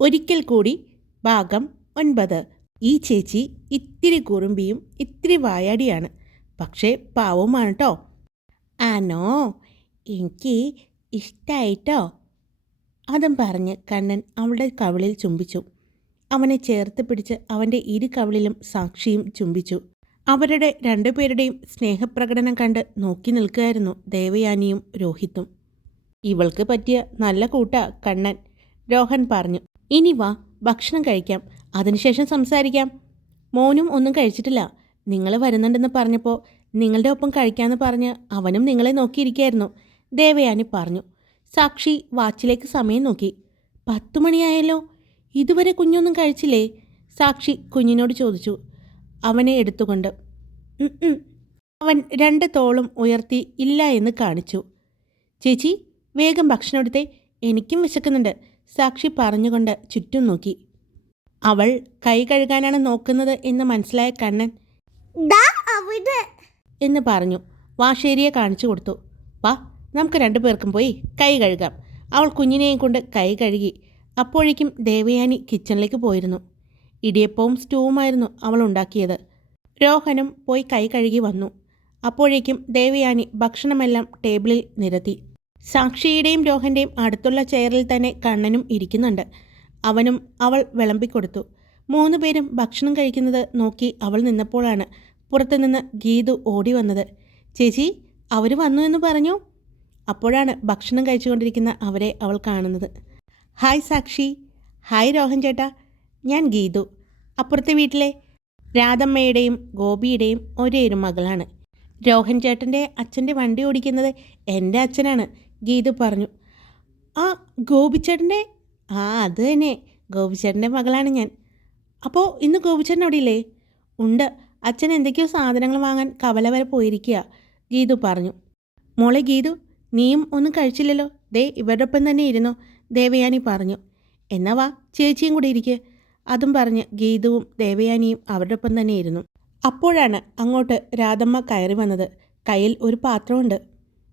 ഒരിക്കൽ കൂടി ഭാഗം ഒൻപത്. ഈ ചേച്ചി ഇത്തിരി കുറുമ്പിയും ഇത്തിരി വായാടിയാണ്. പക്ഷേ പാവമാണ് കേട്ടോ ആനോ എനിക്ക് ഇഷ്ടായിട്ടോ? അതും പറഞ്ഞ് കണ്ണൻ അവളുടെ കവിളിൽ ചുംബിച്ചു. അവനെ ചേർത്ത് പിടിച്ച് അവന്റെ ഇരു കവിളിലും സാക്ഷിയും ചുംബിച്ചു. അവരുടെ രണ്ടുപേരുടെയും സ്നേഹപ്രകടനം കണ്ട് നോക്കി നിൽക്കുകയായിരുന്നു ദേവയാനിയും രോഹിത്തും. ഇവൾക്ക് പറ്റിയ നല്ല കൂട്ട കണ്ണൻ രോഹൻ പറഞ്ഞു. ഇനി വാ ഭക്ഷണം കഴിക്കാം. അതിനുശേഷം സംസാരിക്കാം. മോനും ഒന്നും കഴിച്ചിട്ടില്ല. നിങ്ങൾ വരുന്നുണ്ടെന്ന് പറഞ്ഞപ്പോൾ നിങ്ങളുടെ ഒപ്പം കഴിക്കാമെന്ന് പറഞ്ഞ് അവനും നിങ്ങളെ നോക്കിയിരിക്കായിരുന്നു. ദേവയാനി പറഞ്ഞു. സാക്ഷി വാച്ചിലേക്ക് സമയം നോക്കി. പത്തു മണിയായല്ലോ. ഇതുവരെ കുഞ്ഞൊന്നും കഴിച്ചില്ലേ? സാക്ഷി കുഞ്ഞിനോട് ചോദിച്ചു. അവനെ എടുത്തുകൊണ്ട്. അവൻ രണ്ട് തോളും ഉയർത്തി ഇല്ല എന്ന് കാണിച്ചു. ചേച്ചി വേഗം ഭക്ഷണം എടുത്തേ. എനിക്കും വിശക്കുന്നുണ്ട്. സാക്ഷി പറഞ്ഞുകൊണ്ട് ചുറ്റും നോക്കി. അവൾ കൈ കഴുകാനാണ് നോക്കുന്നത് എന്ന് മനസ്സിലായ കണ്ണൻ എന്ന് പറഞ്ഞു. വാശേരിയെ കാണിച്ചു കൊടുത്തു. വാ നമുക്ക് രണ്ടു പേർക്കും പോയി കൈ കഴുകാം. അവൾ കുഞ്ഞിനെയും കൊണ്ട് കൈ കഴുകി അപ്പോഴേക്കും ദേവയാനി കിച്ചണിലേക്ക് പോയിരുന്നു. ഇടിയപ്പവും സ്റ്റൂവുമായിരുന്നു അവൾ ഉണ്ടാക്കിയത്. രോഹനും പോയി കൈ കഴുകി വന്നു. അപ്പോഴേക്കും ദേവയാനി ഭക്ഷണമെല്ലാം ടേബിളിൽ നിരത്തി. സാക്ഷിയുടെയും രോഹന്റെയും അടുത്തുള്ള ചെയറിൽ തന്നെ കണ്ണനും ഇരിക്കുന്നുണ്ട്. അവനും അവൾ വിളമ്പിക്കൊടുത്തു. മൂന്ന് പേരും ഭക്ഷണം കഴിക്കുന്നത് നോക്കി അവൾ നിന്നപ്പോഴാണ് പുറത്തുനിന്ന് ഗീതു ഓടി വന്നത്. ചേച്ചി അവർ വന്നു എന്ന് പറഞ്ഞു. അപ്പോഴാണ് ഭക്ഷണം കഴിച്ചുകൊണ്ടിരിക്കുന്ന അവരെ അവൾ കാണുന്നത്. ഹായ് സാക്ഷി. ഹായ് രോഹൻ ചേട്ടാ. ഞാൻ ഗീതു. അപ്പുറത്തെ വീട്ടിലെ രാധമ്മയുടെയും ഗോപിയുടെയും ഒരേ ഒരു മകളാണ്. രോഹൻ ചേട്ടന്റെ അച്ഛന്റെ വണ്ടി ഓടിക്കുന്നത് എന്റെ അച്ഛനാണ്. ഗീതു പറഞ്ഞു ആ ഗോപിച്ചേട്ടന്റെ ആ അത് തന്നെ. ഗോപിച്ചേട്ടന്റെ മകളാണ് ഞാൻ. അപ്പോൾ ഇന്ന് ഗോപിച്ചേട്ടൻ അവിടെ ഇല്ലേ ഉണ്ട്. അച്ഛൻ എന്തൊക്കെയോ സാധനങ്ങൾ വാങ്ങാൻ കവല വരെ പോയിരിക്കുക ഗീതു പറഞ്ഞു. മോളെ ഗീതു നീയും ഒന്നും കഴിച്ചില്ലല്ലോ. ദേ ഇവരുടെ ഒപ്പം തന്നെ ഇരുന്നു ദേവയാനി പറഞ്ഞു. എന്നാ വാ ചേച്ചിയും കൂടി ഇരിക്കുക അതും പറഞ്ഞ് ഗീതുവും ദേവയാനിയും അവരുടെ ഒപ്പം തന്നെ ഇരുന്നു. അപ്പോഴാണ് അങ്ങോട്ട് രാധമ്മ കയറി വന്നത്. കയ്യിൽ ഒരു പാത്രമുണ്ട്.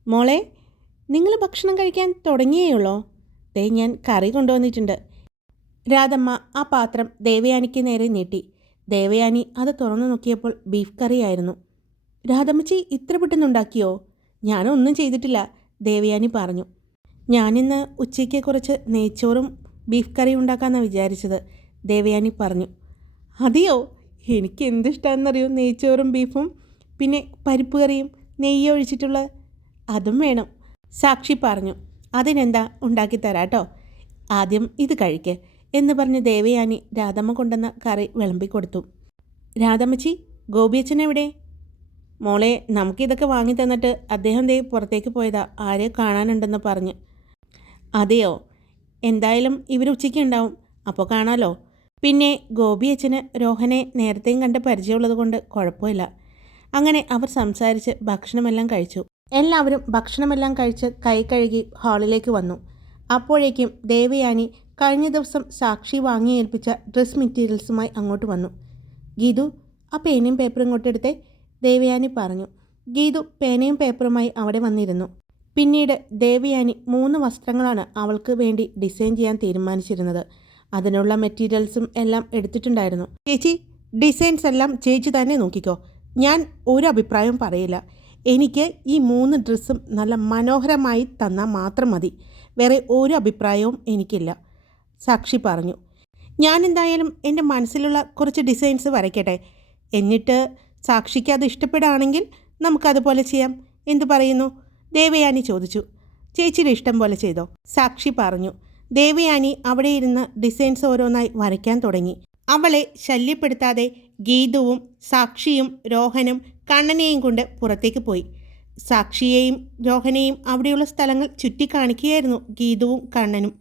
മോളെ നിങ്ങൾ ഭക്ഷണം കഴിക്കാൻ തുടങ്ങിയേയുള്ളോ? ദേ ഞാൻ കറി കൊണ്ടുവന്നിട്ടുണ്ട്. രാധമ്മ ആ പാത്രം ദേവയാനിക്ക് നേരെ നീട്ടി. ദേവയാനി അത് തുറന്നു നോക്കിയപ്പോൾ ബീഫ് കറിയായിരുന്നു. രാധമ്മച്ചി ഇത്ര പെട്ടെന്നുണ്ടാക്കിയോ? ഞാനൊന്നും ചെയ്തിട്ടില്ല ദേവയാനി പറഞ്ഞു. ഞാനിന്ന് ഉച്ചയ്ക്ക് കുറച്ച് നെയ്ച്ചോറും ബീഫ് കറിയും ഉണ്ടാക്കാമെന്നാണ് വിചാരിച്ചത് ദേവയാനി പറഞ്ഞു. അതെയോ? എനിക്ക് എന്തിഷ്ടമെന്നറിയോ നെയ്ച്ചോറും ബീഫും പിന്നെ പരിപ്പ് കറിയും നെയ്യ് ഒഴിച്ചിട്ടുള്ള അതും വേണം. സാക്ഷി പറഞ്ഞു അതിനെന്താ ഉണ്ടാക്കി തരാട്ടോ? ആദ്യം ഇത് കഴിക്ക് എന്ന് പറഞ്ഞ് ദേവയാനി രാധമ്മ കൊണ്ടുവന്ന കറി വിളമ്പിക്കൊടുത്തു രാധമ്മച്ചി ഗോപിയച്ഛൻ എവിടെ? മോളെ നമുക്കിതൊക്കെ വാങ്ങി തന്നിട്ട് അദ്ദേഹം ദേ പുറത്തേക്ക് പോയതാ ആരെ കാണാനുണ്ടെന്ന് പറഞ്ഞ്. അതെയോ? എന്തായാലും ഇവർ ഉച്ചയ്ക്ക് ഉണ്ടാവും അപ്പോൾ കാണാലോ? പിന്നെ ഗോപി അച്ഛന് രോഹനെ നേരത്തെയും കണ്ട് പരിചയമുള്ളത് കൊണ്ട് കുഴപ്പമില്ല. അങ്ങനെ അവർ സംസാരിച്ച് ഭക്ഷണമെല്ലാം കഴിച്ചു. എല്ലാവരും ഭക്ഷണമെല്ലാം കഴിച്ച് കൈ കഴുകി ഹാളിലേക്ക് വന്നു. അപ്പോഴേക്കും ദേവയാനി കഴിഞ്ഞ ദിവസം സാക്ഷി വാങ്ങി ഏൽപ്പിച്ച ഡ്രസ് മെറ്റീരിയൽസുമായി അങ്ങോട്ട് വന്നു. ഗീതു ആ പേനയും പേപ്പറും എടുത്തേ ദേവയാനി പറഞ്ഞു. ഗീതു പേനയും പേപ്പറുമായി അവിടെ വന്നിരുന്നു. പിന്നീട് ദേവയാനി മൂന്ന് വസ്ത്രങ്ങളാണ് അവൾക്ക് വേണ്ടി ഡിസൈൻ ചെയ്യാൻ തീരുമാനിച്ചിരുന്നത്. അതിനുള്ള മെറ്റീരിയൽസും എല്ലാം എടുത്തിട്ടുണ്ടായിരുന്നു. ചേച്ചി ഡിസൈൻസ് എല്ലാം ചേച്ചി തന്നെ നോക്കിക്കോ. ഞാൻ ഒരു അഭിപ്രായവും പറയില്ല. എനിക്ക് ഈ മൂന്ന് ഡ്രസ്സും നല്ല മനോഹരമായി തന്നാൽ മാത്രം മതി. വേറെ ഒരു അഭിപ്രായവും എനിക്കില്ല. സാക്ഷി പറഞ്ഞു. ഞാൻ എന്തായാലും എന്റെ മനസ്സിലുള്ള കുറച്ച് ഡിസൈൻസ് വരയ്ക്കട്ടെ. എന്നിട്ട് സാക്ഷിക്ക് അത് ഇഷ്ടപ്പെടുകയാണെങ്കിൽ നമുക്കതുപോലെ ചെയ്യാം. എന്തു പറയുന്നു? ദേവയാനി ചോദിച്ചു. ചേച്ചിയുടെ ഇഷ്ടം പോലെ ചെയ്തോ? സാക്ഷി പറഞ്ഞു. ദേവയാനി അവിടെ ഇരുന്ന് ഡിസൈൻസ് ഓരോന്നായി വരയ്ക്കാൻ തുടങ്ങി. അവളെ ശല്യപ്പെടുത്താതെ ഗീതുവും സാക്ഷിയും രോഹനും കണ്ണനെയും കൊണ്ട് പുറത്തേക്ക് പോയി. സാക്ഷിയെയും രോഹനെയും അവിടെയുള്ള സ്ഥലങ്ങൾ ചുറ്റിക്കാണിക്കുകയായിരുന്നു ഗീതുവും കണ്ണനും.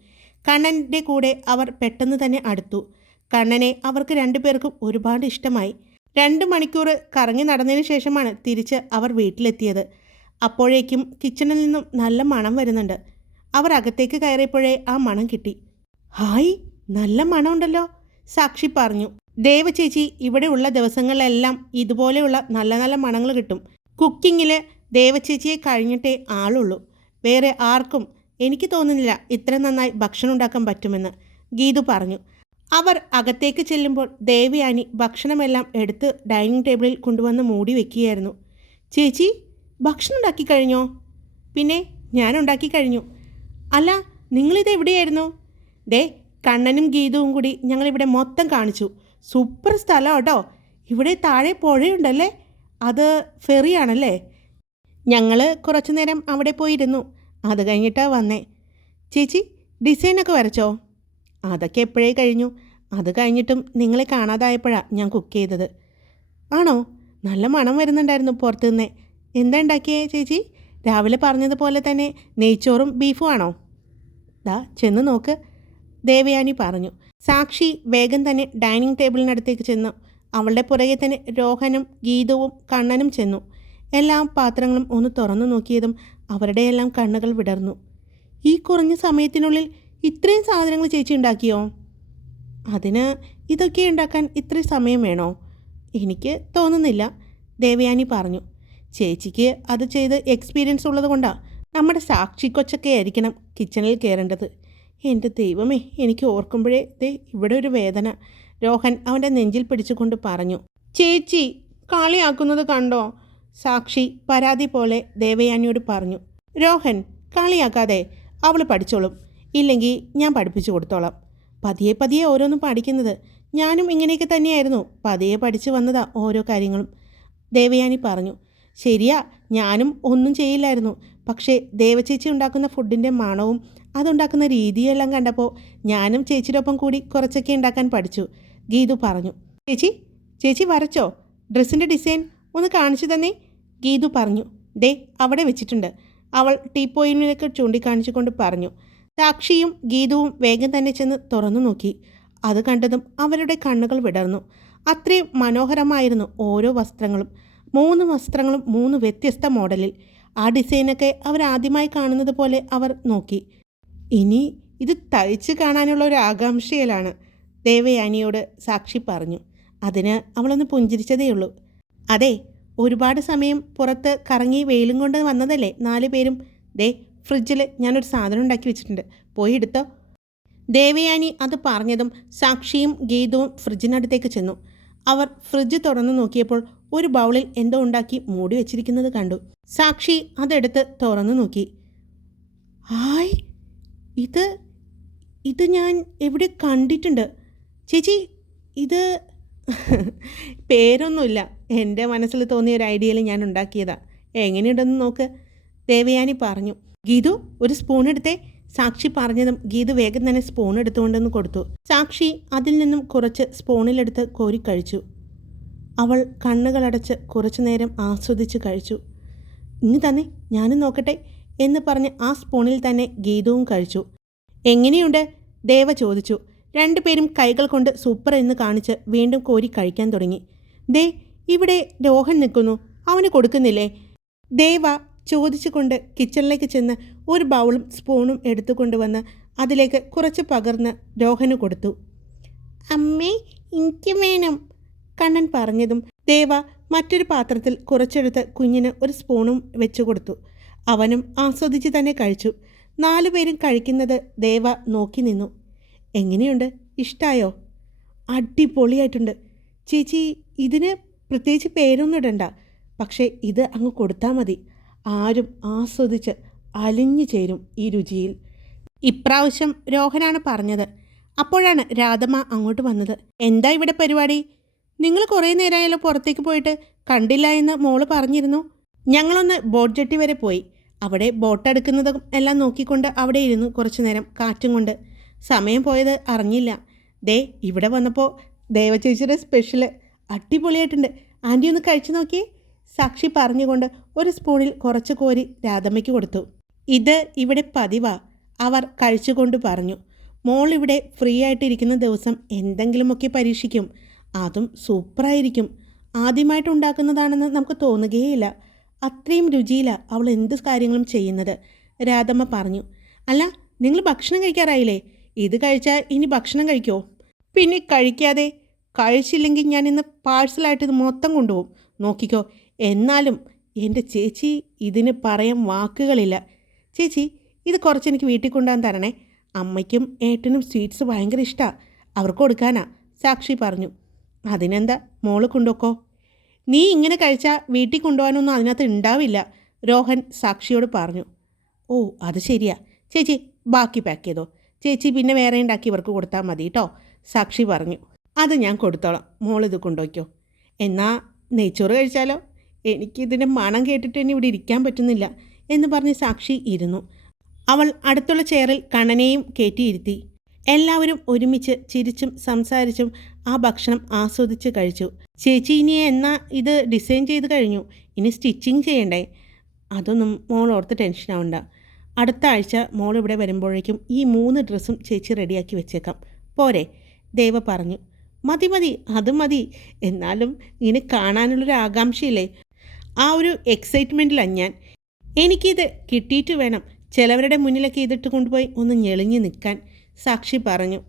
കണ്ണന്റെ കൂടെ അവർ പെട്ടെന്ന് തന്നെ അടുത്തു. കണ്ണനെ അവർക്ക് രണ്ടുപേർക്കും ഒരുപാട് ഇഷ്ടമായി. രണ്ട് മണിക്കൂർ കറങ്ങി നടന്നതിന് ശേഷമാണ് തിരിച്ച് അവർ വീട്ടിലെത്തിയത്. അപ്പോഴേക്കും കിച്ചണിൽ നിന്നും നല്ല മണം വരുന്നുണ്ട്. അവർ അകത്തേക്ക് കയറിയപ്പോഴേ ആ മണം കിട്ടി. ഹായ് നല്ല മണമുണ്ടല്ലോ. സാക്ഷി പറഞ്ഞു. ദേവ ചേച്ചി ഇവിടെയുള്ള ദിവസങ്ങളിലെല്ലാം ഇതുപോലെയുള്ള നല്ല നല്ല മണങ്ങൾ കിട്ടും. കുക്കിങ്ങിൽ ദേവചേച്ചിയെ കഴിഞ്ഞിട്ടേ ആളുള്ളൂ. വേറെ ആർക്കും എനിക്ക് തോന്നുന്നില്ല ഇത്ര നന്നായി ഭക്ഷണം ഉണ്ടാക്കാൻ പറ്റുമെന്ന് ഗീതു പറഞ്ഞു. അവർ അകത്തേക്ക് ചെല്ലുമ്പോൾ ദേവയാനി ഭക്ഷണമെല്ലാം എടുത്ത് ഡൈനിങ് ടേബിളിൽ കൊണ്ടുവന്ന് മൂടി വെക്കുകയായിരുന്നു. ചേച്ചി ഭക്ഷണം ഉണ്ടാക്കി കഴിഞ്ഞോ? പിന്നെ ഞാൻ ഉണ്ടാക്കി കഴിഞ്ഞു. അല്ല നിങ്ങളിത് എവിടെയായിരുന്നു? ദേ കണ്ണനും ഗീതവും കൂടി ഞങ്ങളിവിടെ മൊത്തം കാണിച്ചു. സൂപ്പർ സ്ഥലം കേട്ടോ. ഇവിടെ താഴെ പുഴയുണ്ടല്ലേ? അത് ഫെറിയാണല്ലേ? ഞങ്ങൾ കുറച്ചു നേരം അവിടെ പോയിരുന്നു. അത് കഴിഞ്ഞിട്ടാണ് വന്നേ. ചേച്ചി ഡിസൈനൊക്കെ വരച്ചോ? അതൊക്കെ എപ്പോഴേ കഴിഞ്ഞു. അത് കഴിഞ്ഞിട്ടും നിങ്ങളെ കാണാതായപ്പോഴാണ് ഞാൻ കുക്ക് ചെയ്തത്. ആണോ? നല്ല മണം വരുന്നുണ്ടായിരുന്നു പുറത്തു നിന്നേ എന്താ ഉണ്ടാക്കിയേ ചേച്ചി? രാവിലെ പറഞ്ഞതുപോലെ തന്നെ നെയ്ച്ചോറും ബീഫും ആണോ? ദാ ചെന്ന് നോക്ക്. ദേവയാനി പറഞ്ഞു. സാക്ഷി വേഗം തന്നെ ഡൈനിങ് ടേബിളിനടുത്തേക്ക് ചെന്നു. അവളുടെ പുറകെ തന്നെ രോഹനും ഗീതവും കണ്ണനും ചെന്നു. എല്ലാ പാത്രങ്ങളും ഒന്ന് തുറന്നു നോക്കിയതും അവരുടെയെല്ലാം കണ്ണുകൾ വിടർന്നു. ഈ കുറഞ്ഞ സമയത്തിനുള്ളിൽ ഇത്രയും സാധനങ്ങൾ ചേച്ചി ഉണ്ടാക്കിയോ? അതിന് ഇതൊക്കെ ഉണ്ടാക്കാൻ ഇത്രയും സമയം വേണോ? എനിക്ക് തോന്നുന്നില്ല ദേവയാനി പറഞ്ഞു. ചേച്ചിക്ക് അത് ചെയ്ത് എക്സ്പീരിയൻസ് ഉള്ളത് കൊണ്ടാണ് നമ്മുടെ സാക്ഷി കൊച്ചൊക്കെ ആയിരിക്കണം കിച്ചണിൽ കയറേണ്ടത് എന്റെ ദൈവമേ എനിക്ക് ഓർക്കുമ്പോഴേ ദേ ഇവിടെ ഒരു വേദന. രോഹൻ അവന്റെ നെഞ്ചിൽ പിടിച്ചുകൊണ്ട് പറഞ്ഞു. ചേച്ചി കാളിയാക്കുന്നത് കണ്ടോ? സാക്ഷി പരാതി പോലെ ദേവയാനിയോട് പറഞ്ഞു. രോഹൻ കാളിയാക്കാതെ അവൾ പഠിച്ചോളും. ഇല്ലെങ്കിൽ ഞാൻ പഠിപ്പിച്ചു കൊടുത്തോളാം. പതിയെ പതിയെ ഓരോന്നും പഠിക്കുന്നത്. ഞാനും ഇങ്ങനെയൊക്കെ തന്നെയായിരുന്നു. പതിയെ പഠിച്ചു വന്നതാ ഓരോ കാര്യങ്ങളും. ദേവയാനി പറഞ്ഞു. ശരിയാ ഞാനും ഒന്നും ചെയ്യില്ലായിരുന്നു. പക്ഷേ ദേവചേച്ചി ഉണ്ടാക്കുന്ന ഫുഡിന്റെ മണവും അതുണ്ടാക്കുന്ന രീതിയെല്ലാം കണ്ടപ്പോൾ ഞാനും ചേച്ചിയുടെ കൂടി കുറച്ചൊക്കെ ഉണ്ടാക്കാൻ പഠിച്ചു. ഗീതു പറഞ്ഞു ചേച്ചി ചേച്ചി വരച്ചോ? ഡ്രസ്സിന്റെ ഡിസൈൻ ഒന്ന് കാണിച്ചു തന്നേ. ഗീതു പറഞ്ഞു ദേ അവിടെ വെച്ചിട്ടുണ്ട്. അവൾ ടീപ്പോയിലേക്ക് ചൂണ്ടിക്കാണിച്ചുകൊണ്ട് പറഞ്ഞു. സാക്ഷിയും ഗീതുവും വേഗം തന്നെ ചെന്ന് തുറന്നു നോക്കി. അത് കണ്ടതും അവരുടെ കണ്ണുകൾ വിടർന്നു. അത്രയും മനോഹരമായിരുന്നു ഓരോ വസ്ത്രങ്ങളും. മൂന്ന് വസ്ത്രങ്ങളും മൂന്ന് വ്യത്യസ്ത മോഡലിൽ. ആ ഡിസൈനൊക്കെ അവരാദ്യമായി കാണുന്നത് പോലെ അവർ നോക്കി. ഇനി ഇത് തയ്ച്ച് കാണാനുള്ള ഒരു ആകാംക്ഷയിലാണ്. ദേവയാനിയോട് സാക്ഷി പറഞ്ഞു. അതിന് അവളൊന്ന് പുഞ്ചിരിച്ചതേയുള്ളൂ അതെ ഒരുപാട് സമയം പുറത്ത് കറങ്ങി വെയിലും കൊണ്ട് വന്നതല്ലേ നാല് പേരും? ദേ ഫ്രിഡ്ജിൽ ഞാനൊരു സാധനം ഉണ്ടാക്കി വെച്ചിട്ടുണ്ട്. പോയി എടുത്തോ. ദേവയാനി അത് പറഞ്ഞതും സാക്ഷിയും ഗീതവും ഫ്രിഡ്ജിനടുത്തേക്ക് ചെന്നു. അവർ ഫ്രിഡ്ജ് തുറന്നു നോക്കിയപ്പോൾ ഒരു ബൗളിൽ എന്തോ ഉണ്ടാക്കി മൂടി വെച്ചിരിക്കുന്നത് കണ്ടു. സാക്ഷി അതെടുത്ത് തുറന്നു നോക്കി. ഹായ് ഇത് ഇത് ഞാൻ എവിടെ കണ്ടിട്ടുണ്ട്? ചേച്ചി ഇത് പേരൊന്നുമില്ല. എന്റെ മനസ്സിൽ തോന്നിയ ഒരു ഐഡിയയിൽ ഞാൻ ഉണ്ടാക്കിയതാ. എങ്ങനെയുണ്ടെന്ന് നോക്ക്. ദേവയാനി പറഞ്ഞു. ഗീതു ഒരു സ്പൂൺ എടുത്തേ. സാക്ഷി പറഞ്ഞതും ഗീതു വേഗം തന്നെ സ്പൂൺ എടുത്തുകൊണ്ടെന്ന് കൊടുത്തു. സാക്ഷി അതിൽ നിന്നും കുറച്ച് സ്പൂണിലെടുത്ത് കോരി കഴിച്ചു. അവൾ കണ്ണുകളടച്ച് കുറച്ചു നേരം ആസ്വദിച്ച് കഴിച്ചു. ഇനി തന്നെ ഞാനും നോക്കട്ടെ. എന്ന് പറഞ്ഞ് ആ സ്പൂണിൽ തന്നെ ഗീതവും കഴിച്ചു. എങ്ങനെയുണ്ട്? ദേവ ചോദിച്ചു. രണ്ടുപേരും കൈകൾ കൊണ്ട് സൂപ്പർ എന്ന് കാണിച്ച് വീണ്ടും കോരി കഴിക്കാൻ തുടങ്ങി. ദേ ഇവിടെ രോഹൻ നിൽക്കുന്നു. അവന് കൊടുക്കുന്നില്ലേ? ദേവ ചോദിച്ചുകൊണ്ട് കിച്ചണിലേക്ക് ചെന്ന് ഒരു ബൗളും സ്പൂണും എടുത്തു കൊണ്ടുവന്ന് അതിലേക്ക് കുറച്ച് പകർന്ന് രോഹന് കൊടുത്തു. അമ്മേ എനിക്ക് വേണം കണ്ണൻ പറഞ്ഞതും ദേവ മറ്റൊരു പാത്രത്തിൽ കുറച്ചെടുത്ത് കുഞ്ഞിന് ഒരു സ്പൂണും വെച്ചു കൊടുത്തു. അവനും ആസ്വദിച്ച് തന്നെ കഴിച്ചു. നാലുപേരും കഴിക്കുന്നത് ദേവ നോക്കി നിന്നു. എങ്ങനെയുണ്ട്? ഇഷ്ടായോ? അടിപൊളിയായിട്ടുണ്ട്. ചേച്ചി ഇതിന് പ്രത്യേകിച്ച് പേരൊന്നും ഇടണ്ട. പക്ഷേ ഇത് അങ്ങ് കൊടുത്താൽ മതി. ആരും ആസ്വദിച്ച് അലിഞ്ഞു ചേരും ഈ രുചിയിൽ. ഇപ്രാവശ്യം രോഹനാണ് പറഞ്ഞത്. അപ്പോഴാണ് രാധമ്മ അങ്ങോട്ട് വന്നത്. എന്താ ഇവിടെ പരിപാടി? നിങ്ങൾ കുറേ നേരമായാലും പുറത്തേക്ക് പോയിട്ട് കണ്ടില്ല എന്ന് മോൾ പറഞ്ഞിരുന്നു. ഞങ്ങളൊന്ന് ബോട്ട് ജെട്ടി വരെ പോയി. അവിടെ ബോട്ട് എടുക്കുന്നതും എല്ലാം നോക്കിക്കൊണ്ട് അവിടെ ഇരുന്നു കുറച്ചു നേരം കാറ്റും കൊണ്ട്. സമയം പോയത് അറിഞ്ഞില്ല. ദേ ഇവിടെ വന്നപ്പോൾ ദേവചേച്ചിയുടെ സ്പെഷ്യൽ അടിപൊളിയായിട്ടുണ്ട്. ആന്റി ഒന്ന് കഴിച്ചു നോക്കിയേ. സാക്ഷി പറഞ്ഞുകൊണ്ട് ഒരു സ്പൂണിൽ കുറച്ച് കോരി രാധമ്മയ്ക്ക് കൊടുത്തു. ഇത് ഇവിടെ പതിവാ. അവർ കഴിച്ചുകൊണ്ട് പറഞ്ഞു. മോൾ ഇവിടെ ഫ്രീ ആയിട്ടിരിക്കുന്ന ദിവസം എന്തെങ്കിലുമൊക്കെ പരീക്ഷിക്കും. അതും സൂപ്പറായിരിക്കും ആദ്യമായിട്ട് ഉണ്ടാക്കുന്നതാണെന്ന് നമുക്ക് തോന്നുകയേയില്ല. അത്രയും രുചിയിലാണ് അവൾ എന്ത് കാര്യങ്ങളും ചെയ്യുന്നത്. രാധമ്മ പറഞ്ഞു അല്ല നിങ്ങൾ ഭക്ഷണം കഴിക്കാറായില്ലേ? ഇത് കഴിച്ചാൽ ഇനി ഭക്ഷണം കഴിക്കോ? പിന്നെ കഴിക്കാതെ കഴിച്ചില്ലെങ്കിൽ ഞാൻ ഇന്ന് പാഴ്സലായിട്ട് ഇത് മൊത്തം കൊണ്ടുപോകും. നോക്കിക്കോ എന്നാലും എന്റെ ചേച്ചി ഇതിന് പറയാൻ വാക്കുകളില്ല. ചേച്ചി ഇത് കുറച്ച് എനിക്ക് വീട്ടിൽ കൊണ്ടുപോകാൻ തരണേ. അമ്മയ്ക്കും ഏട്ടനും സ്വീറ്റ്സ് ഭയങ്കര ഇഷ്ടമാണ് അവർക്ക് കൊടുക്കാനാ. സാക്ഷി പറഞ്ഞു അതിനെന്താ? മോൾ കൊണ്ടുവക്കോ നീ ഇങ്ങനെ കഴിച്ചാൽ വീട്ടിൽ കൊണ്ടുപോകാനൊന്നും അതിനകത്ത് ഉണ്ടാവില്ല രോഹൻ സാക്ഷിയോട് പറഞ്ഞു. ഓ അത് ശരിയാ. ചേച്ചി ബാക്കി പാക്ക് ചെയ്തോ. ചേച്ചി പിന്നെ വേറെ ഉണ്ടാക്കി ഇവർക്ക് കൊടുത്താൽ മതി കേട്ടോ സാക്ഷി പറഞ്ഞു. അത് ഞാൻ കൊടുത്തോളാം. മോളിത് കൊണ്ടുപോയിക്കോ. എന്നാൽ നെയ്ച്ചോറ് കഴിച്ചാലോ? എനിക്കിതിന്റെ മണം കേട്ടിട്ട് ഇനി ഇവിടെ ഇരിക്കാൻ പറ്റുന്നില്ല എന്ന് പറഞ്ഞ് സാക്ഷി ഇരുന്നു. അവൾ അടുത്തുള്ള ചെയറിൽ കണ്ണനെയും കയറ്റിയിരുത്തി എല്ലാവരും ഒരുമിച്ച് ചിരിച്ചും സംസാരിച്ചും ആ ഭക്ഷണം ആസ്വദിച്ച് കഴിച്ചു. ചേച്ചി ഇനി എന്നാ ഇത് ഡിസൈൻ ചെയ്ത് കഴിഞ്ഞു? ഇനി സ്റ്റിച്ചിങ് ചെയ്യണ്ടേ? അതൊന്നും മോൾ ഓർത്ത് ടെൻഷനാവണ്ട അടുത്ത ആഴ്ച മോൾ ഇവിടെ വരുമ്പോഴേക്കും ഈ മൂന്ന് ഡ്രസ്സും ചേച്ചി റെഡിയാക്കി വെച്ചേക്കാം. പോരെ ദേവ പറഞ്ഞു. മതി മതി അത് മതി. എന്നാലും ഇനി കാണാനുള്ളൊരു ആകാംക്ഷയില്ലേ? ആ ഒരു എക്സൈറ്റ്മെന്റിലാണ് ഞാൻ. എനിക്കിത് കിട്ടിയിട്ട് വേണം. ചിലവരുടെ മുന്നിലൊക്കെ ഇതിട്ട് കൊണ്ടുപോയി ഒന്ന് ഞെളിഞ്ഞ് നിൽക്കാൻ. സാക്ഷി പറഞ്ഞു.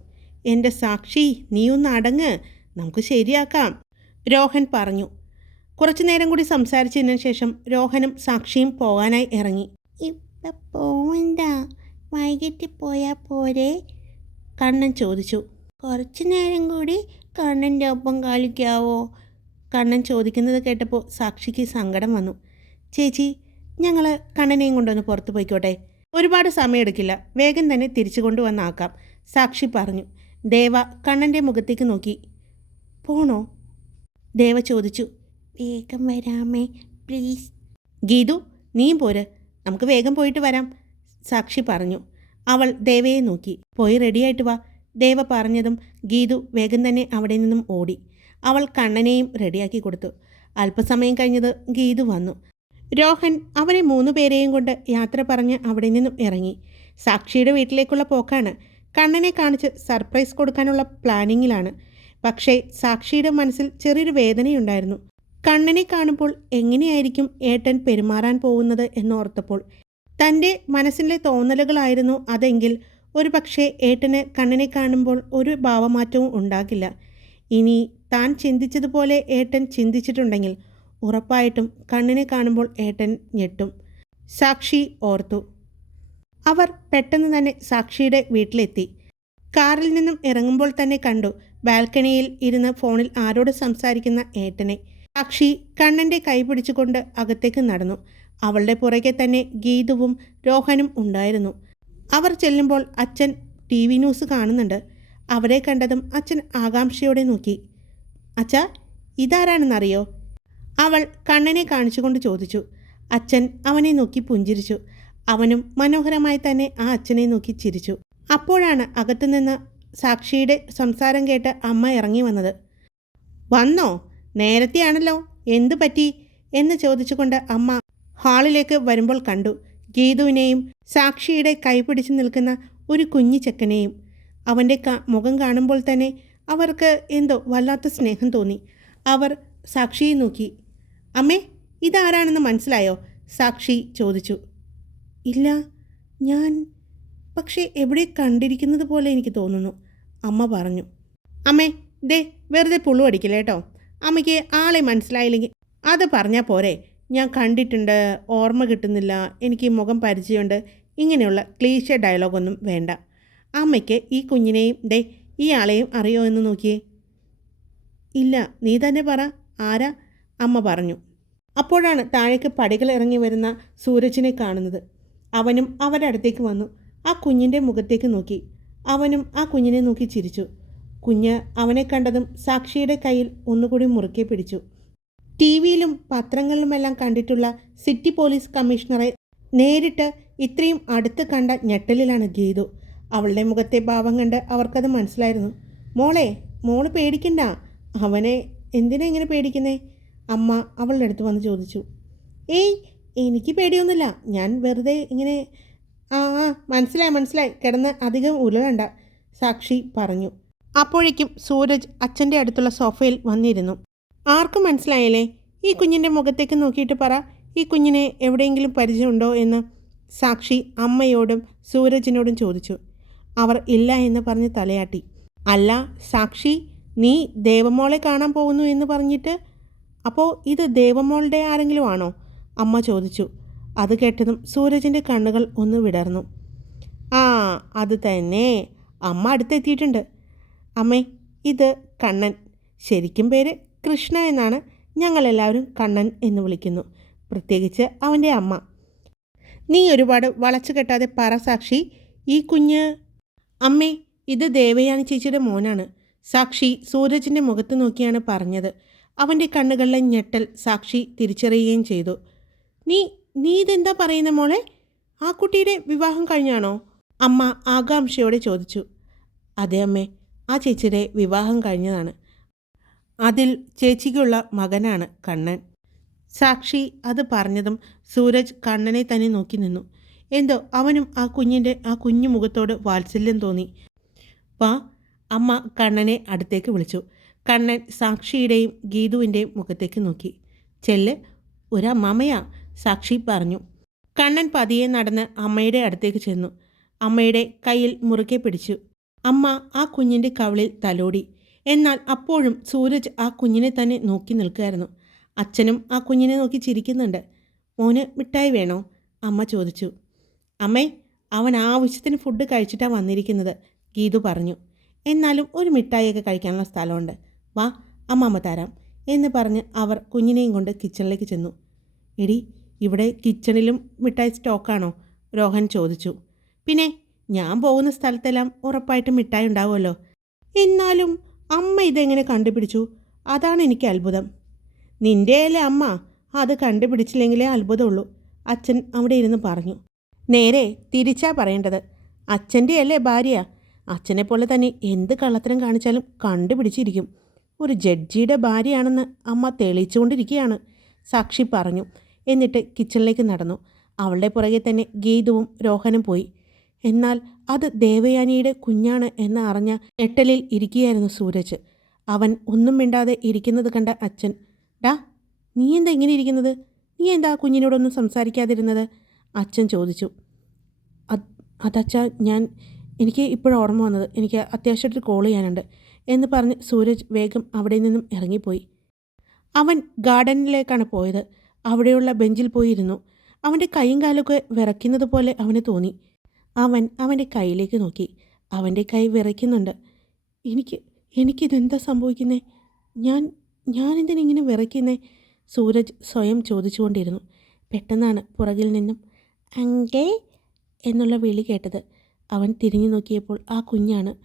എന്റെ സാക്ഷി നീ ഒന്ന് അടങ്ങ്. നമുക്ക് ശരിയാക്കാം. രോഹൻ പറഞ്ഞു. കുറച്ചു നേരം കൂടി സംസാരിച്ചതിന് ശേഷം രോഹനും സാക്ഷിയും പോകാനായി ഇറങ്ങി. ഇപ്പം പോവണ്ട. വൈകിട്ട് പോയാൽ പോരെ? കണ്ണൻ ചോദിച്ചു. കുറച്ചു നേരം കൂടി കണ്ണന്റെ ഒപ്പം കളിക്കാവോ? കണ്ണൻ ചോദിക്കുന്നത് കേട്ടപ്പോൾ സാക്ഷിക്ക് സങ്കടം വന്നു. ചേച്ചി ഞങ്ങൾ കണ്ണനെയും കൊണ്ടൊന്ന് പുറത്ത് പോയിക്കോട്ടെ. ഒരുപാട് സമയമെടുക്കില്ല. വേഗം തന്നെ തിരിച്ചു കൊണ്ടുവന്നാക്കാം. സാക്ഷി പറഞ്ഞു. ദേവ കണ്ണന്റെ മുഖത്തേക്ക് നോക്കി. പോണോ? ദേവ ചോദിച്ചു. വേഗം വരാമേ പ്ലീസ്. ഗീതു നീ പോര്. നമുക്ക് വേഗം പോയിട്ട് വരാം. സാക്ഷി പറഞ്ഞു. അവൾ ദേവയെ നോക്കി. പോയി റെഡിയായിട്ട് വാ. ദേവ പറഞ്ഞതും ഗീതു വേഗം തന്നെ അവിടെ നിന്നും ഓടി. അവൾ കണ്ണനെയും റെഡിയാക്കി കൊടുത്തു. അല്പസമയം കഴിഞ്ഞത് ഗീതു വന്നു. രോഹൻ അവരെ മൂന്നു പേരെയും കൊണ്ട് യാത്ര പറഞ്ഞ് അവിടെ നിന്നും ഇറങ്ങി. സാക്ഷിയുടെ വീട്ടിലേക്കുള്ള പോക്കാണ്. കണ്ണനെ കാണിച്ച് സർപ്രൈസ് കൊടുക്കാനുള്ള പ്ലാനിങ്ങിലാണ്. പക്ഷേ സാക്ഷിയുടെ മനസ്സിൽ ചെറിയൊരു വേദനയുണ്ടായിരുന്നു. കണ്ണനെ കാണുമ്പോൾ എങ്ങനെയായിരിക്കും ഏട്ടൻ പെരുമാറാൻ പോകുന്നത് എന്നോർത്തപ്പോൾ തന്റെ മനസ്സിലെ തോന്നലുകളായിരുന്നു അതെങ്കിൽ ഒരു പക്ഷേ ഏട്ടന് കണ്ണനെ കാണുമ്പോൾ ഒരു ഭാവമാറ്റവും ഉണ്ടാകില്ല. ഇനി താൻ ചിന്തിച്ചതുപോലെ ഏട്ടൻ ചിന്തിച്ചിട്ടുണ്ടെങ്കിൽ ഉറപ്പായിട്ടും കണ്ണിനെ കാണുമ്പോൾ ഏട്ടൻ ഞെട്ടും. സാക്ഷി ഓർത്തു. അവർ പെട്ടെന്ന് തന്നെ സാക്ഷിയുടെ വീട്ടിലെത്തി. കാറിൽ നിന്നും ഇറങ്ങുമ്പോൾ തന്നെ കണ്ടു ബാൽക്കണിയിൽ ഇരുന്ന് ഫോണിൽ ആരോട് സംസാരിക്കുന്ന ഏട്ടനെ. സാക്ഷി കണ്ണന്റെ കൈ പിടിച്ചുകൊണ്ട് അകത്തേക്ക് നടന്നു. അവളുടെ പുറകെ തന്നെ ഗീതുവും രോഹനും ഉണ്ടായിരുന്നു. അവർ ചെല്ലുമ്പോൾ അച്ഛൻ ടി വി ന്യൂസ് കാണുന്നുണ്ട്. അവരെ കണ്ടതും അച്ഛൻ ആകാംക്ഷയോടെ നോക്കി. അച്ഛ ഇതാരാണെന്നറിയോ? അവൾ കണ്ണനെ കാണിച്ചുകൊണ്ട് ചോദിച്ചു. അച്ഛൻ അവനെ നോക്കി പുഞ്ചിരിച്ചു. അവനും മനോഹരമായി തന്നെ ആ അച്ഛനെ നോക്കി ചിരിച്ചു. അപ്പോഴാണ് അകത്തുനിന്ന് സാക്ഷിയുടെ സംസാരം കേട്ട് അമ്മ ഇറങ്ങി വന്നത്. വന്നോ? നേരത്തെയാണല്ലോ. എന്തു പറ്റി? എന്ന് ചോദിച്ചുകൊണ്ട് അമ്മ ഹാളിലേക്ക് വരുമ്പോൾ കണ്ടു. ഗീതുവിനെയും സാക്ഷിയുടെ കൈപിടിച്ച് നിൽക്കുന്ന ഒരു കുഞ്ഞു ചെക്കനെയും. അവന്റെ മുഖം കാണുമ്പോൾ തന്നെ അവർക്ക് എന്തോ വല്ലാത്ത സ്നേഹം തോന്നി. അവർ സാക്ഷിയെ നോക്കി. അമ്മേ ഇതാരാണെന്ന് മനസ്സിലായോ? സാക്ഷി ചോദിച്ചു. ഇല്ല ഞാൻ പക്ഷേ എവിടെ കണ്ടിരിക്കുന്നത് പോലെ എനിക്ക് തോന്നുന്നു അമ്മ പറഞ്ഞു. അമ്മേ ദേ വെറുതെ പുളു അടിക്കില്ല കേട്ടോ? അമ്മയ്ക്ക് ആളെ മനസ്സിലായില്ലെങ്കിൽ അത് പറഞ്ഞാൽ പോരെ. ഞാൻ കണ്ടിട്ടുണ്ട് ഓർമ്മ കിട്ടുന്നില്ല എനിക്ക് മുഖം പരിചയമുണ്ട്. ഇങ്ങനെയുള്ള ക്ലീശ ഡയലോഗൊന്നും വേണ്ട. അമ്മയ്ക്ക് ഈ കുഞ്ഞിനെയും ദേ ഈ ആളെയും അറിയോ എന്ന് നോക്കിയേ. ഇല്ല നീ തന്നെ പറ. ആരാ? അമ്മ പറഞ്ഞു. അപ്പോഴാണ് താഴേക്ക് പടികൾ ഇറങ്ങി വരുന്ന സൂരജിനെ കാണുന്നത്. അവനും അവരുടെ അടുത്തേക്ക് വന്നു. ആ കുഞ്ഞിന്റെ മുഖത്തേക്ക് നോക്കി. അവനും ആ കുഞ്ഞിനെ നോക്കി ചിരിച്ചു. കുഞ്ഞ് അവനെ കണ്ടതും സാക്ഷിയുടെ കയ്യിൽ ഒന്നുകൂടി മുറുക്കെ പിടിച്ചു. ടി വിയിലും പത്രങ്ങളിലുമെല്ലാം കണ്ടിട്ടുള്ള സിറ്റി പോലീസ് കമ്മീഷണറെ നേരിട്ട് ഇത്രയും അടുത്ത് കണ്ട ഞെട്ടലിലാണ് ഗീതു. അവളുടെ മുഖത്തെ ഭാവം കണ്ട് അവർക്കത് മനസ്സിലായിരുന്നു. മോളെ മോൾ പേടിക്കണ്ട. അവനെ എന്തിനാ ഇങ്ങനെ പേടിക്കുന്നേ? അമ്മ അവളുടെ അടുത്ത് വന്ന് ചോദിച്ചു ഏയ് എനിക്ക് പേടിയൊന്നുമില്ല. ഞാൻ വെറുതെ ഇങ്ങനെ ആ ആ മനസ്സിലായി മനസ്സിലായി. കിടന്ന് അധികം ഉലകണ്ട സാക്ഷി പറഞ്ഞു. അപ്പോഴേക്കും സൂരജ് അച്ഛന്റെ അടുത്തുള്ള സോഫയിൽ വന്നിരുന്നു. ആർക്കും മനസ്സിലായില്ലേ? ഈ കുഞ്ഞിന്റെ മുഖത്തേക്ക് നോക്കിയിട്ട് പറ. ഈ കുഞ്ഞിനെ എവിടെയെങ്കിലും പരിചയമുണ്ടോ എന്ന്? സാക്ഷി അമ്മയോടും സൂരജിനോടും ചോദിച്ചു. അവർ ഇല്ല എന്ന് പറഞ്ഞ് തലയാട്ടി. അല്ല സാക്ഷി നീ ദേവമോളെ കാണാൻ പോകുന്നു എന്ന് പറഞ്ഞിട്ട് അപ്പോൾ ഇത് ദേവമോളുടെ ആരെങ്കിലും ആണോ അമ്മ ചോദിച്ചു. അത് കേട്ടതും സൂരജിന്റെ കണ്ണുകൾ ഒന്ന് വിടർന്നു. ആ അത് തന്നെ. അമ്മ അടുത്തെത്തിയിട്ടുണ്ട്. അമ്മേ ഇത് കണ്ണൻ. ശരിക്കും പേര് കൃഷ്ണ എന്നാണ് ഞങ്ങളെല്ലാവരും കണ്ണൻ എന്ന് വിളിക്കുന്നു. പ്രത്യേകിച്ച് അവന്റെ അമ്മ. നീ ഒരുപാട് വളച്ചു കെട്ടാതെ പറ സാക്ഷി. ഈ കുഞ്ഞ്. അമ്മേ ഇത് ദേവയാനി ചേച്ചിയുടെ മോനാണ്. സാക്ഷി സൂരജിന്റെ മുഖത്ത് നോക്കിയാണ് പറഞ്ഞത്. അവന്റെ കണ്ണുകളിലെ ഞെട്ടൽ സാക്ഷി തിരിച്ചറിയുകയും ചെയ്തു. നീ നീ ഇതെന്താ പറയുന്ന മോളെ? ആ കുട്ടിയുടെ വിവാഹം കഴിഞ്ഞാണോ? അമ്മ ആകാംക്ഷയോടെ ചോദിച്ചു. അതെ അമ്മേ ആ ചേച്ചിയുടെ വിവാഹം കഴിഞ്ഞതാണ്. അതിൽ ചേച്ചിക്കുള്ള മകനാണ് കണ്ണൻ. സാക്ഷി അത് പറഞ്ഞതും സൂരജ് കണ്ണനെ തന്നെ നോക്കി നിന്നു. എന്തോ അവനും ആ കുഞ്ഞിന്റെ ആ കുഞ്ഞു മുഖത്തോട് വാത്സല്യം തോന്നി. വാ അമ്മ കണ്ണനെ അടുത്തേക്ക് വിളിച്ചു. കണ്ണൻ സാക്ഷിയുടെയും ഗീതുവിന്റെയും മുഖത്തേക്ക് നോക്കി. ചെല്ല് ഒരമ്മാമയാ സാക്ഷി പറഞ്ഞു. കണ്ണൻ പതിയെ നടന്ന് അമ്മയുടെ അടുത്തേക്ക് ചെന്നു. അമ്മയുടെ കയ്യിൽ മുറുകെ പിടിച്ചു. അമ്മ ആ കുഞ്ഞിന്റെ കവളിൽ തലോടി. എന്നാൽ അപ്പോഴും സൂരജ് ആ കുഞ്ഞിനെ തന്നെ നോക്കി നിൽക്കുകയായിരുന്നു. അച്ഛനും ആ കുഞ്ഞിനെ നോക്കി ചിരിക്കുന്നുണ്ട്. മോന് മിഠായി വേണോ? അമ്മ ചോദിച്ചു. അമ്മേ അവൻ ആവശ്യത്തിന് ഫുഡ് കഴിച്ചിട്ടാണ് വന്നിരിക്കുന്നത് ഗീതു പറഞ്ഞു. എന്നാലും ഒരു മിഠായിയൊക്കെ കഴിക്കാനുള്ള സ്ഥലമുണ്ട്. വാ അമ്മാമ്മ തരാം എന്ന് പറഞ്ഞ് അവർ കുഞ്ഞിനെയും കൊണ്ട് കിച്ചണിലേക്ക് ചെന്നു. എടി ഇവിടെ കിച്ചണിലും മിഠായി സ്റ്റോക്കാണോ? രോഹൻ ചോദിച്ചു. പിന്നെ ഞാൻ പോകുന്ന സ്ഥലത്തെല്ലാം ഉറപ്പായിട്ടും മിഠായി ഉണ്ടാവുമല്ലോ. എന്നാലും അമ്മ ഇതെങ്ങനെ കണ്ടുപിടിച്ചു? അതാണ് എനിക്ക് അത്ഭുതം. നിന്റെയല്ലേ അമ്മ? അത് കണ്ടുപിടിച്ചില്ലെങ്കിലേ അത്ഭുതമുള്ളൂ അച്ഛൻ അവിടെ ഇരുന്ന് പറഞ്ഞു. നേരെ തിരിച്ചാ പറയേണ്ടത്. അച്ഛന്റെ അല്ലേ ഭാര്യ? അച്ഛനെ പോലെ തന്നെ എന്ത് കള്ളത്തരം കാണിച്ചാലും കണ്ടുപിടിച്ചിരിക്കും. ഒരു ജഡ്ജിയുടെ ഭാര്യയാണെന്ന് അമ്മ തെളിയിച്ചുകൊണ്ടിരിക്കുകയാണ്. സാക്ഷി പറഞ്ഞു. എന്നിട്ട് കിച്ചണിലേക്ക് നടന്നു. അവളുടെ പുറകെ തന്നെ ഗീതുവും രോഹനും പോയി. എന്നാൽ അത് ദേവയാനിയുടെ കുഞ്ഞാണ് എന്ന് അറിഞ്ഞ എട്ടലിൽ ഇരിക്കുകയായിരുന്നു സൂരജ്. അവൻ ഒന്നും മിണ്ടാതെ ഇരിക്കുന്നത് കണ്ട അച്ഛൻ ഡാ നീ എന്താ ഇങ്ങനെ ഇരിക്കുന്നത്? നീ എന്താ കുഞ്ഞിനോടൊന്നും സംസാരിക്കാതിരുന്നത്? അച്ഛൻ ചോദിച്ചു. അത് അതച്ഛ ഞാൻ എനിക്ക് ഇപ്പോഴും ഓർമ്മ വന്നത്. എനിക്ക് അത്യാവശ്യമായിട്ടൊരു കോൾ ചെയ്യാനുണ്ട്. എന്ന് പറഞ്ഞ് സൂരജ് വേഗം അവിടെ നിന്നും ഇറങ്ങിപ്പോയി. അവൻ ഗാർഡനിലേക്കാണ് പോയത്. അവിടെയുള്ള ബെഞ്ചിൽ പോയിരുന്നു. അവന്റെ കൈയും കാലൊക്കെ വിറയ്ക്കുന്നത് പോലെ അവന് തോന്നി. അവൻ അവന്റെ കൈയിലേക്ക് നോക്കി. അവന്റെ കൈ വിറയ്ക്കുന്നുണ്ട്. എനിക്ക് എനിക്കിതെന്താ സംഭവിക്കുന്നേ? ഞാൻ ഞാൻ എന്തിനിങ്ങനെ വിറയ്ക്കുന്നേ? സൂരജ് സ്വയം ചോദിച്ചുകൊണ്ടിരുന്നു. പെട്ടെന്നാണ് പുറകിൽ നിന്നും അങ്കേ എന്നുള്ള വിളി കേട്ടത്. അവൻ തിരിഞ്ഞു നോക്കിയപ്പോൾ ആ കുഞ്ഞാണ്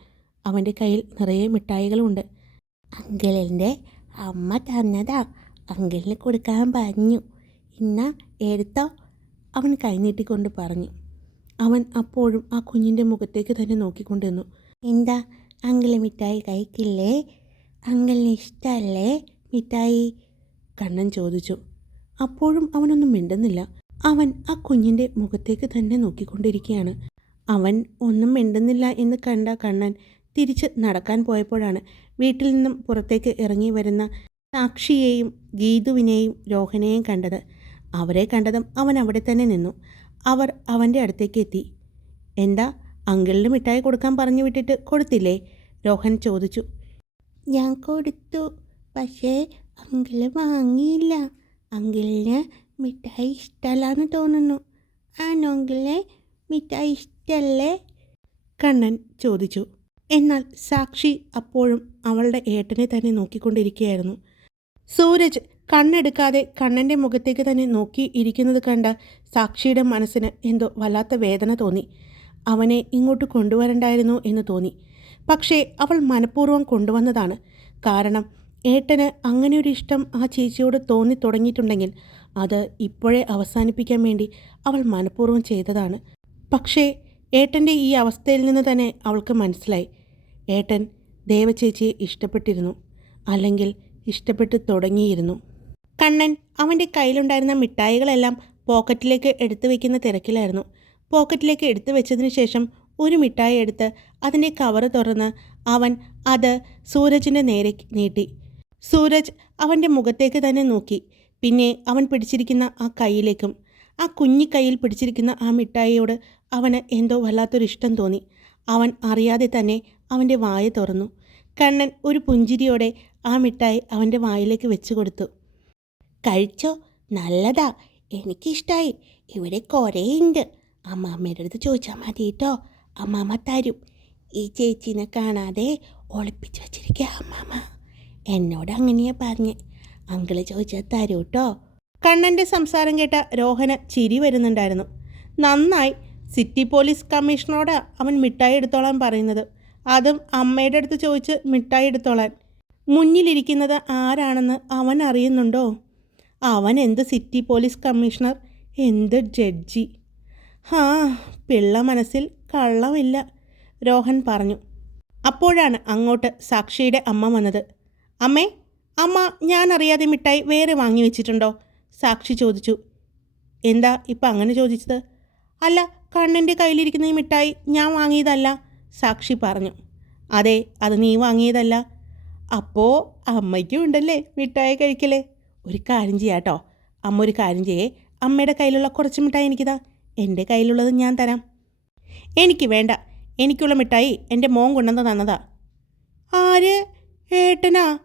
അവന്റെ കയ്യിൽ നിറയെ മിഠായികളുണ്ട്. അങ്കിളിന്റെ അമ്മ തന്നതാ. അങ്കിളിന് കൊടുക്കാൻ പറഞ്ഞു. ഇന്ന എടുത്തോ? അവൻ കൈനീട്ടിക്കൊണ്ട് പറഞ്ഞു. അവൻ അപ്പോഴും ആ കുഞ്ഞിന്റെ മുഖത്തേക്ക് തന്നെ നോക്കിക്കൊണ്ടിരുന്നു. എന്താ? അങ്കിൾ മിഠായി കഴിക്കില്ലേ? അങ്കിളിന് ഇഷ്ടമല്ലേ മിഠായി? കണ്ണൻ ചോദിച്ചു. അപ്പോഴും അവനൊന്നും മിണ്ടുന്നില്ല. അവൻ ആ കുഞ്ഞിന്റെ മുഖത്തേക്ക് തന്നെ നോക്കിക്കൊണ്ടിരിക്കുകയാണ്. അവൻ ഒന്നും മിണ്ടുന്നില്ല എന്ന് കണ്ട കണ്ണൻ തിരിച്ച് നടക്കാൻ പോയപ്പോഴാണ് വീട്ടിൽ നിന്നും പുറത്തേക്ക് ഇറങ്ങി വരുന്ന സാക്ഷിയെയും ഗീതുവിനെയും രോഹനെയും കണ്ടത്. അവരെ കണ്ടതും അവൻ അവിടെ തന്നെ നിന്നു. അവർ അവന്റെ അടുത്തേക്ക് എത്തി. എന്താ അങ്കിളിന് മിഠായി കൊടുക്കാൻ പറഞ്ഞു വിട്ടിട്ട് കൊടുത്തില്ലേ? രോഹൻ ചോദിച്ചു. ഞാൻ കൊടുത്തു പക്ഷേ അങ്കിൾ വാങ്ങിയില്ല. അങ്കിളിന് മിഠായി ഇഷ്ടമല്ലാന്ന് തോന്നുന്നു. ആണോ അങ്കിളെ? മിഠായി ഇഷ്ടമല്ലേ കണ്ണൻ ചോദിച്ചു. എന്നാൽ സാക്ഷി അപ്പോഴും അവളുടെ ഏട്ടനെ തന്നെ നോക്കിക്കൊണ്ടിരിക്കുകയായിരുന്നു. സൂരജ് കണ്ണെടുക്കാതെ കണ്ണന്റെ മുഖത്തേക്ക് തന്നെ നോക്കി ഇരിക്കുന്നത് കണ്ട സാക്ഷിയുടെ മനസ്സിന് എന്തോ വല്ലാത്ത വേദന തോന്നി. അവനെ ഇങ്ങോട്ട് കൊണ്ടുവരണ്ടായിരുന്നു എന്ന് തോന്നി. പക്ഷേ അവൾ മനഃപൂർവം കൊണ്ടുവന്നതാണ്. കാരണം ഏട്ടന് അങ്ങനെ ഒരു ഇഷ്ടം ആ ചേച്ചിയോട് തോന്നി തുടങ്ങിയിട്ടുണ്ടെങ്കിൽ അത് ഇപ്പോഴേ അവസാനിപ്പിക്കാൻ വേണ്ടി അവൾ മനഃപൂർവം ചെയ്തതാണ്. പക്ഷേ ഏട്ടന്റെ ഈ അവസ്ഥയിൽ നിന്ന് തന്നെ അവൾക്ക് മനസ്സിലായി. ഏട്ടൻ ദേവചേച്ചിയെ ഇഷ്ടപ്പെട്ടിരുന്നു. അല്ലെങ്കിൽ ഇഷ്ടപ്പെട്ട് തുടങ്ങിയിരുന്നു. കണ്ണൻ അവന്റെ കയ്യിലുണ്ടായിരുന്ന മിഠായികളെല്ലാം പോക്കറ്റിലേക്ക് എടുത്തു വയ്ക്കുന്ന തിരക്കിലായിരുന്നു. പോക്കറ്റിലേക്ക് എടുത്തു വെച്ചതിന് ശേഷം ഒരു മിഠായി എടുത്ത് അതിന്റെ കവറ് തുറന്ന് അവൻ അത് സൂരജിന്റെ നേരെ നീട്ടി. സൂരജ് അവന്റെ മുഖത്തേക്ക് തന്നെ നോക്കി. പിന്നെ അവൻ പിടിച്ചിരിക്കുന്ന ആ കൈയിലേക്കും ആ കുഞ്ഞി പിടിച്ചിരിക്കുന്ന ആ മിഠായിയോട് അവന് എന്തോ വല്ലാത്തൊരു ഇഷ്ടം തോന്നി. അവൻ അറിയാതെ തന്നെ അവന്റെ വായ തുറന്നു. കണ്ണൻ ഒരു പുഞ്ചിരിയോടെ ആ മിഠായി അവന്റെ വായിലേക്ക് വെച്ചു കൊടുത്തു. കഴിച്ചോ? നല്ലതാ. എനിക്കിഷ്ടായി. ഇവിടെ കുറേ ഉണ്ട് അമ്മാമ്മയുടെ അടുത്ത് ചോദിച്ചാൽ മതി കേട്ടോ അമ്മാമ്മ തരും. ഈ ചേച്ചീനെ കാണാതെ ഒളിപ്പിച്ച് വച്ചിരിക്കുക അമ്മാമ്മ. എന്നോട് അങ്ങനെയാ പറഞ്ഞ്. അങ്കിൾ ചോദിച്ചാൽ തരൂ കേട്ടോ കണ്ണന്റെ സംസാരം കേട്ട രോഹന ചിരി വരുന്നുണ്ടായിരുന്നു. നന്നായി സിറ്റി പോലീസ് കമ്മീഷണറോട് അവൻ മിഠായി എടുത്തോളാൻ പറയുന്നത്. അതും അമ്മയുടെ അടുത്ത് ചോദിച്ച് മിഠായി എടുത്തോളാൻ. മുന്നിലിരിക്കുന്നത് ആരാണെന്ന് അവൻ അറിയുന്നുണ്ടോ? അവൻ എന്ത് സിറ്റി പോലീസ് കമ്മീഷണർ? എന്ത് ജഡ്ജി? ഹാ പിള്ള മനസ്സിൽ കള്ളമില്ല രോഹൻ പറഞ്ഞു. അപ്പോഴാണ് അങ്ങോട്ട് സാക്ഷിയുടെ അമ്മ വന്നത്. അമ്മേ അമ്മ ഞാൻ അറിയാതെ മിഠായി വേറെ വാങ്ങി വെച്ചിട്ടുണ്ടോ? സാക്ഷി ചോദിച്ചു. എന്താ ഇപ്പം അങ്ങനെ ചോദിച്ചത്? അല്ല കണ്ണന്റെ കയ്യിലിരിക്കുന്ന ഈ മിഠായി ഞാൻ വാങ്ങിയതല്ല സാക്ഷി പറഞ്ഞു. അതെ അത് നീ വാങ്ങിയതല്ല. അപ്പോൾ അമ്മയ്ക്കും ഉണ്ടല്ലേ മിഠായി കഴിക്കലേ? ഒരു കാര്യം ചെയ്യാട്ടോ അമ്മ ഒരു കാര്യം ചെയ്യേ. അമ്മയുടെ കയ്യിലുള്ള കുറച്ച് മിഠായി എനിക്കിതാ. എന്റെ കയ്യിലുള്ളത് ഞാൻ തരാം. എനിക്ക് വേണ്ട. എനിക്കുള്ള മിഠായി എന്റെ മോൻ കൊണ്ടുവന്ന് തന്നതാ. ആര്? ഏട്ടനാ?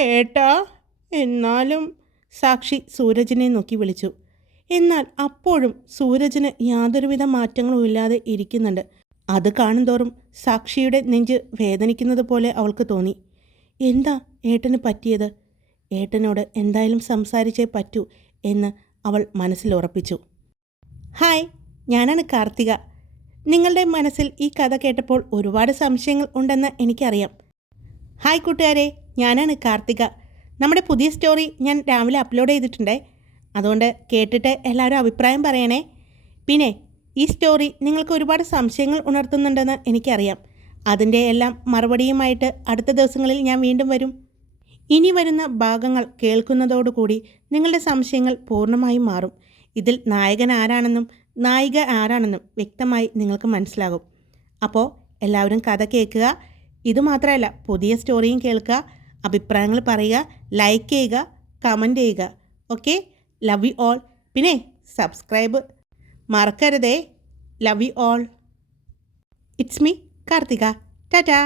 ഏട്ടാ? എന്നാലും സാക്ഷി സൂരജിനെ നോക്കി വിളിച്ചു. എന്നാൽ അപ്പോഴും സൂരജിന് യാതൊരുവിധ മാറ്റങ്ങളും ഇല്ലാതെ ഇരിക്കുന്നുണ്ട്. അത് കാണുന്തോറും സാക്ഷിയുടെ നെഞ്ച് വേദനിക്കുന്നത് പോലെ അവൾക്ക് തോന്നി. എന്താ ഏട്ടന് പറ്റിയത്? ഏട്ടനോട് എന്തായാലും സംസാരിച്ചേ പറ്റൂ എന്ന് അവൾ മനസ്സിൽ ഉറപ്പിച്ചു. ഹായ് ഞാനാണ് കാർത്തിക. നിങ്ങളുടെ മനസ്സിൽ ഈ കഥ കേട്ടപ്പോൾ ഒരുപാട് സംശയങ്ങൾ ഉണ്ടെന്ന് എനിക്കറിയാം. ഹായ് കൂട്ടുകാരെ ഞാനാണ് കാർത്തിക. നമ്മുടെ പുതിയ സ്റ്റോറി ഞാൻ രാവിലെ അപ്ലോഡ് ചെയ്തിട്ടുണ്ടേ. അതുകൊണ്ട് കേട്ടിട്ട് എല്ലാവരും അഭിപ്രായം പറയണേ. പിന്നെ ഈ സ്റ്റോറി നിങ്ങൾക്ക് ഒരുപാട് സംശയങ്ങൾ ഉണർത്തുന്നുണ്ടെന്ന് എനിക്കറിയാം. അതിന്റെ എല്ലാം മറുപടിയുമായിട്ട് അടുത്ത ദിവസങ്ങളിൽ ഞാൻ വീണ്ടും വരും. ഇനി വരുന്ന ഭാഗങ്ങൾ കേൾക്കുന്നതോടുകൂടി നിങ്ങളുടെ സംശയങ്ങൾ പൂർണമായും മാറും. ഇതിൽ നായകൻ ആരാണെന്നും നായിക ആരാണെന്നും വ്യക്തമായി നിങ്ങൾക്ക് മനസ്സിലാകും. അപ്പോൾ എല്ലാവരും കഥ കേൾക്കുക. ഇത് മാത്രമല്ല പുതിയ സ്റ്റോറിയും കേൾക്കുക. അഭിപ്രായങ്ങൾ പറയുക ലൈക്ക് ചെയ്യുക കമന്റ് ചെയ്യുക. ഓക്കെ? ലവ് യു ഓൾ പിന്നെ സബ്സ്ക്രൈബ് മറക്കരുതേ. Love you all it's me Karthika tata